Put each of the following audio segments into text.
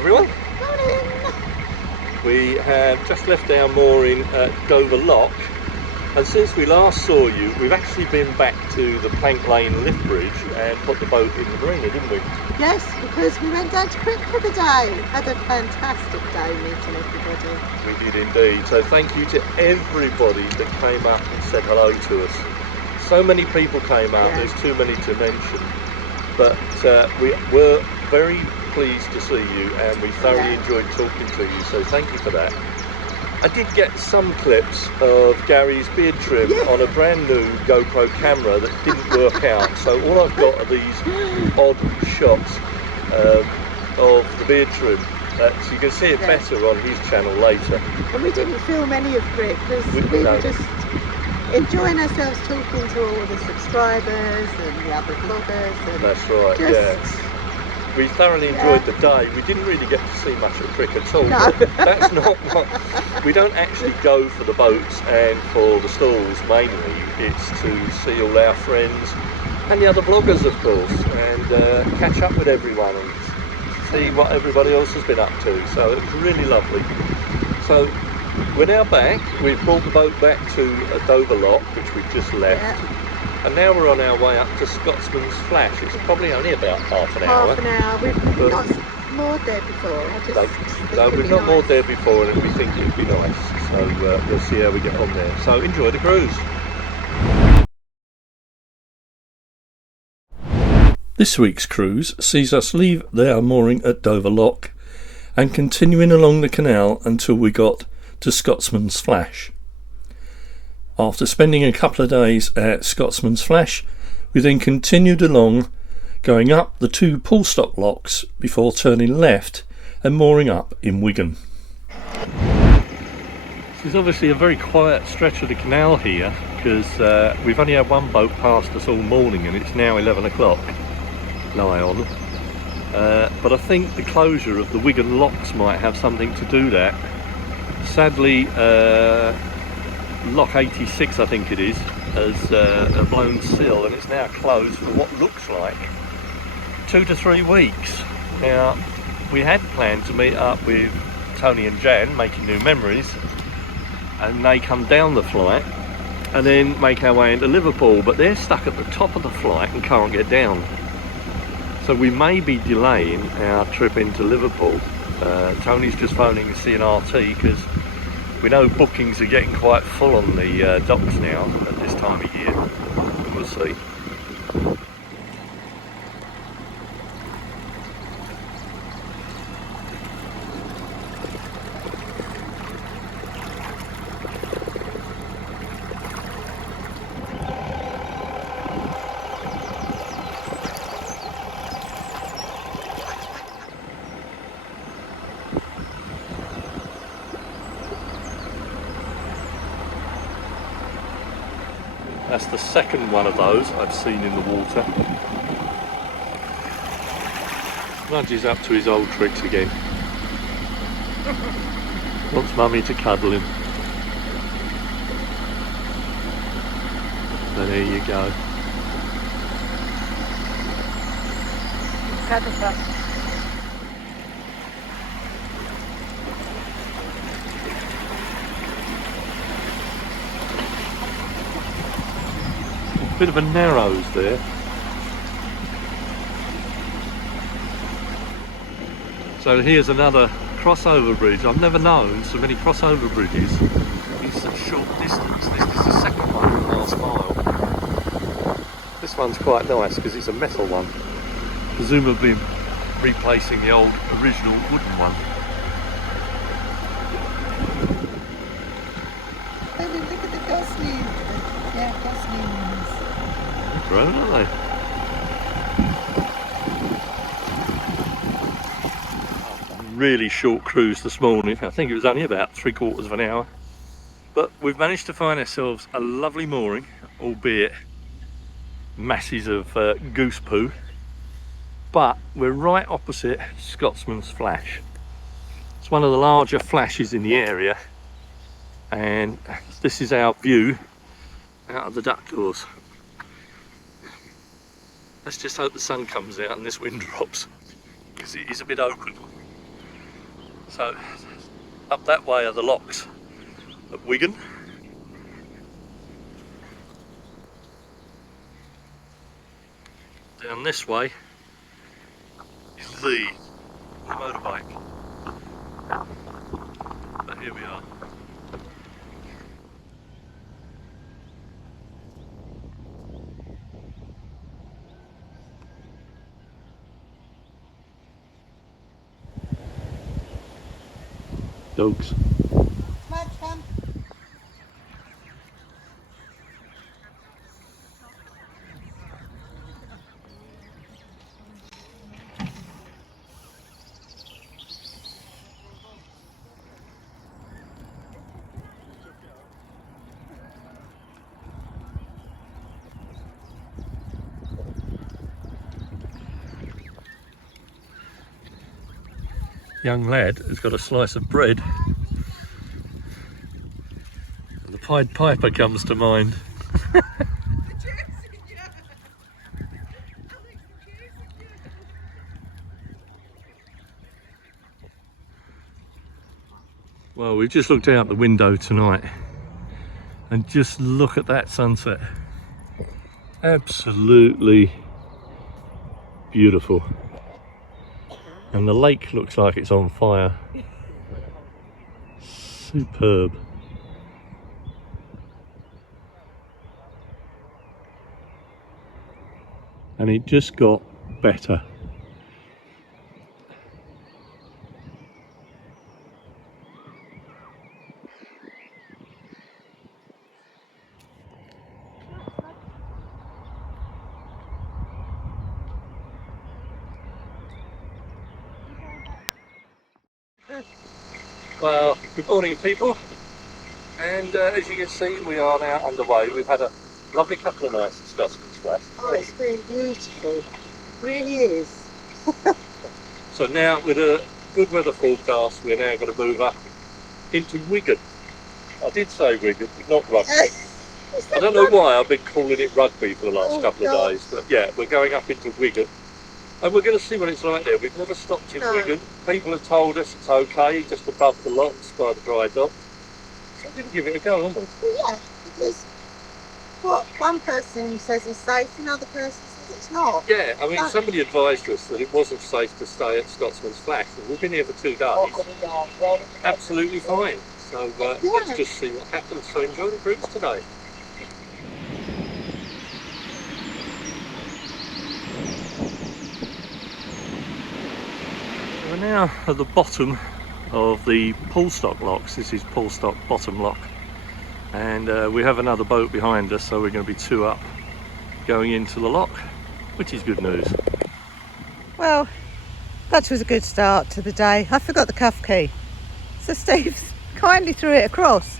everyone. Morning. We have just left our mooring at Dover Lock, and since we last saw you, we've actually been back to the Plank Lane lift bridge and put the boat in the marina, didn't we? Yes, because we went down to Crick for the day. Had a fantastic day meeting everybody. We did indeed. So thank you to everybody that came up and said hello to us. So many people came up, There's too many to mention. But we were very pleased to see you, and we thoroughly enjoyed talking to you, so thank you for that. I did get some clips of Gary's beard trim on a brand new GoPro camera that didn't work out, so all I've got are these odd shots of the beard trim. So you can see it better on his channel later. And we didn't film any of Crick because we were just enjoying ourselves talking to all the subscribers and the other vloggers. And that's right, We thoroughly enjoyed the day. We didn't really get to see much of Crick at all. No. But that's not what... We don't actually go for the boats and for the stalls mainly. It's to see all our friends and the other vloggers, of course, and catch up with everyone and see what everybody else has been up to. So it was really lovely. So we're now back. We've brought the boat back to Dover Lock, which we've just left. And now we're on our way up to Scotsmans Flash. It's probably only about half an hour. Half an hour. We've not moored there before. No, we've not moored there before, and we think it'd be nice. So we'll see how we get on there. So enjoy the cruise. This week's cruise sees us leave our mooring at Dover Lock and continuing along the canal until we got to Scotsmans Flash. After spending a couple of days at Scotsmans Flash, we then continued along, going up the two Poolstock locks before turning left and mooring up in Wigan. This is obviously a very quiet stretch of the canal here, because we've only had one boat past us all morning and it's now 11 o'clock, nigh on. But I think the closure of the Wigan locks might have something to do that. Sadly, Lock 86, I think it is, has a blown sill, and it's now closed for what looks like 2 to 3 weeks. Now, we had planned to meet up with Tony and Jan, making new memories, and they come down the flight and then make our way into Liverpool, but they're stuck at the top of the flight and can't get down. So we may be delaying our trip into Liverpool. Tony's just phoning CNRT because we know bookings are getting quite full on the docks now at this time of year. We'll see. That's the second one of those I've seen in the water. Nudges up to his old tricks again. Wants mummy to cuddle him. So there you go. Bit of a narrows there. So here's another crossover bridge. I've never known so many crossover bridges in such short distance. This is the second one in the last mile. This one's quite nice because it's a metal one, presumably replacing the old original wooden one. Oh, look at the goslings. Yeah, goslings. Grown, aren't they? Really short cruise this morning. I think it was only about 3/4 of an hour, but we've managed to find ourselves a lovely mooring, albeit masses of goose poo, but we're right opposite Scotsman's Flash. It's one of the larger flashes in the area, and this is our view out of the duck doors. Let's just hope the sun comes out and this wind drops, because it is a bit open. So up that way are the locks at Wigan. Down this way is the motorbike. But here we are. Dogs. Much fun. Young lad has got a slice of bread. And the Pied Piper comes to mind. Well, we've just looked out the window tonight and just look at that sunset. Absolutely beautiful. And the lake looks like it's on fire. Superb. And it just got better. Well, good morning people, and as you can see we are now underway. We've had a lovely couple of nights at Scotsmans Flash. Oh, it's been beautiful, it really is. So now with a good weather forecast we're now going to move up into Wigan. I did say Wigan, not rugby. I don't know why I've been calling it rugby for the last couple of days, but yeah, we're going up into Wigan. And we're going to see what it's like there. We've never stopped in Wigan. People have told us it's okay, just above the locks by the dry dock. So I didn't give it a go, haven't we? Yeah, because what one person says is safe, another person says it's not. Yeah, I mean, somebody advised us that it wasn't safe to stay at Scotsmans Flash. And we've been here for 2 days. Absolutely fine. So let's just see what happens. So enjoy the cruise today. We're now at the bottom of the Poolstock locks. This is Poolstock bottom lock, and we have another boat behind us, so we're going to be 2 up going into the lock, which is good news. Well, that was a good start to the day. I forgot the cuff key, so Steve kindly threw it across,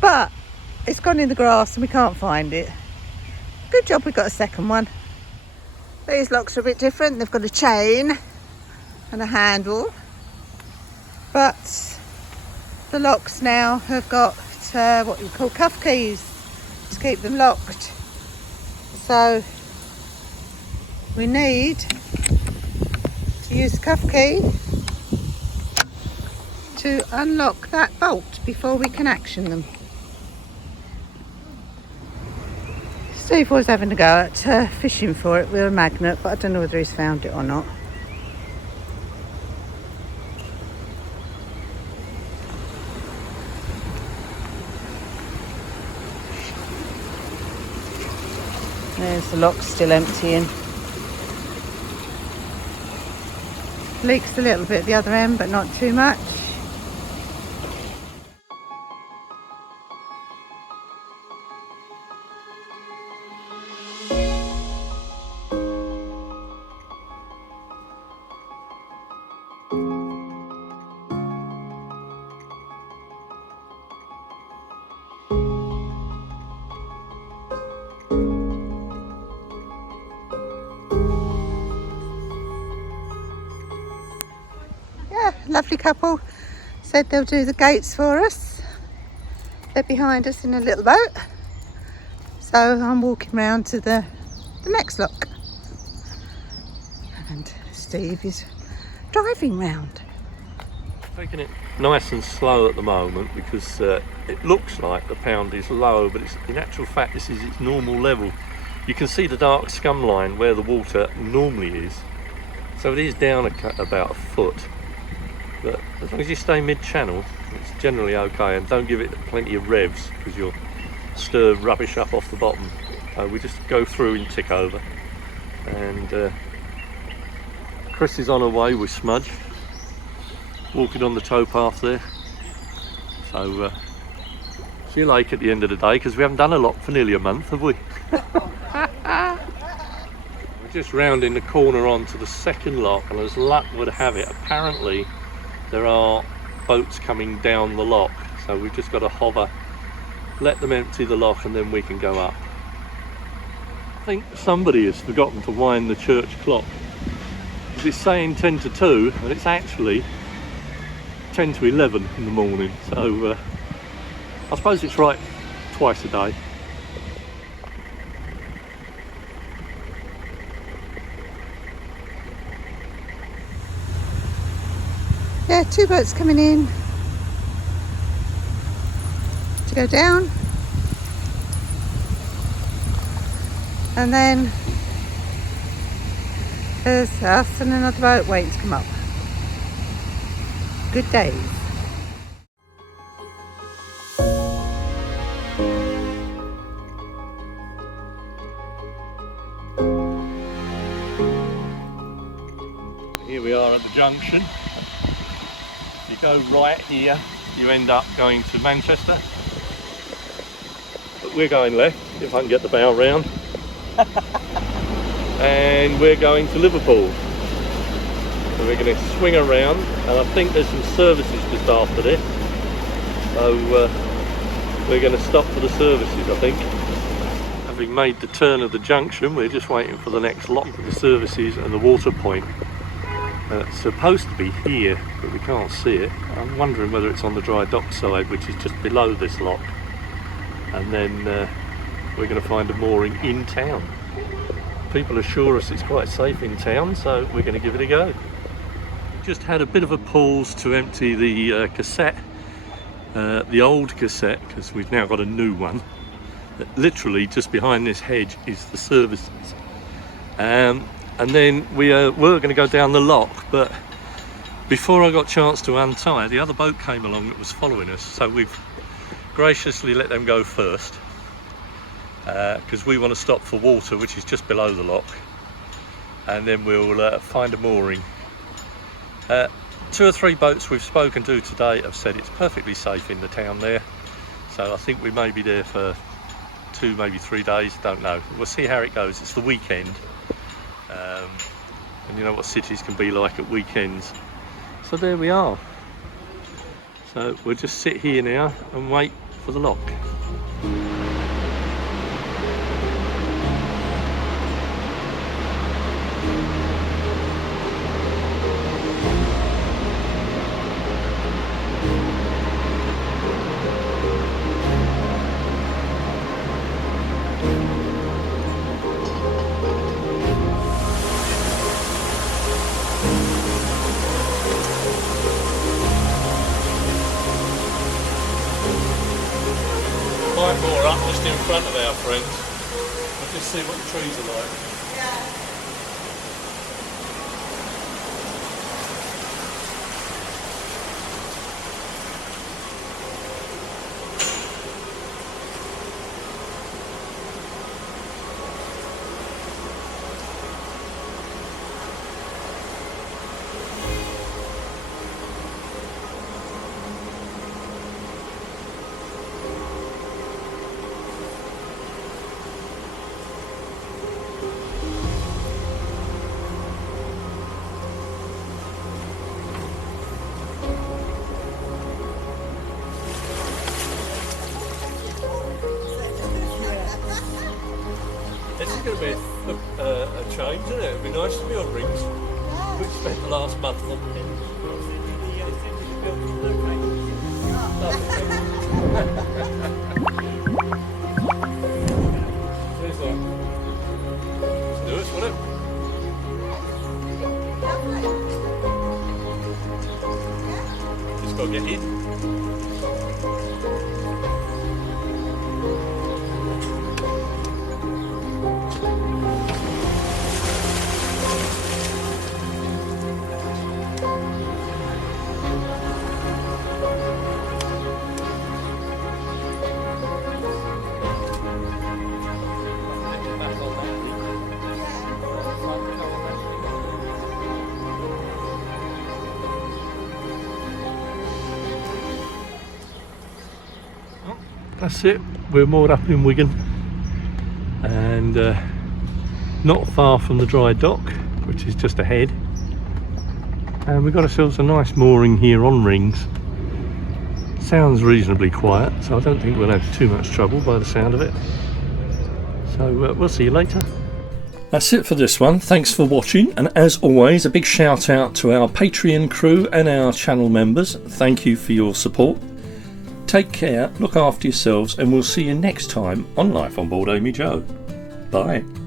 but it's gone in the grass and we can't find it. Good job we got a second one. These locks are a bit different. They've got a chain and a handle, but the locks now have got what we call cuff keys to keep them locked. So we need to use the cuff key to unlock that bolt before we can action them. Steve was having a go at fishing for it with a magnet, but I don't know whether he's found it or not. There's the lock still emptying. Leaks a little bit at the other end, but not too much. Lovely couple said they'll do the gates for us. They're behind us in a little boat, so I'm walking round to the next lock and Steve is driving round. Taking it nice and slow at the moment because it looks like the pound is low, but it's, in actual fact this is its normal level. You can see the dark scum line where the water normally is, so it is down about a foot, but as long as you stay mid-channel it's generally okay, and don't give it plenty of revs because you'll stir rubbish up off the bottom. We just go through and tick over, and Chris is on her way with Smudge, walking on the towpath there. So see you lake at the end of the day, because we haven't done a lot for nearly a month, have we? We're just rounding the corner onto the second lock, and as luck would have it, apparently there are boats coming down the lock, so we've just got to hover, let them empty the lock, and then we can go up. I think somebody has forgotten to wind the church clock. It's saying 10 to 2 and it's actually 10 to 11 in the morning, so I suppose it's right twice a day. Yeah, 2 boats coming in to go down, and then there's us and another boat waiting to come up. Good days. Here we are at the junction. If you go right here, you end up going to Manchester. But we're going left, if I can get the bow round. And we're going to Liverpool. So we're going to swing around, and I think there's some services just after this. So we're going to stop for the services, I think. Having made the turn of the junction, we're just waiting for the next lock of the services and the water point. It's supposed to be here, but we can't see it. I'm wondering whether it's on the dry dock side, which is just below this lock. And then we're going to find a mooring in town. People assure us it's quite safe in town, so we're going to give it a go. Just had a bit of a pause to empty the cassette, the old cassette, because we've now got a new one. Literally just behind this hedge is the services. And then we were going to go down the lock, but before I got a chance to untie, the other boat came along that was following us, so we've graciously let them go first, because we want to stop for water, which is just below the lock, and then we'll find a mooring. 2 or 3 boats we've spoken to today have said it's perfectly safe in the town there, so I think we may be there for 2, maybe 3 days, don't know. We'll see how it goes. It's the weekend, and you know what cities can be like at weekends. So there we are. So we'll just sit here now and wait for the lock. More up just in front of our friends. We'll just see what the trees are like. This is going to be a change, isn't it? It'd be nice to be on rings. We've spent the last month on pins. Cheers, Lark. Let's do it, won't it? I'll get in. That's it, we're moored up in Wigan and not far from the dry dock, which is just ahead, and we've got ourselves a nice mooring here on rings. Sounds reasonably quiet, so I don't think we'll have too much trouble by the sound of it. So we'll see you later. That's it for this one. Thanks for watching, and as always a big shout out to our Patreon crew and our channel members. Thank you for your support. Take care, look after yourselves, and we'll see you next time on Life on Board AmyJo. Bye.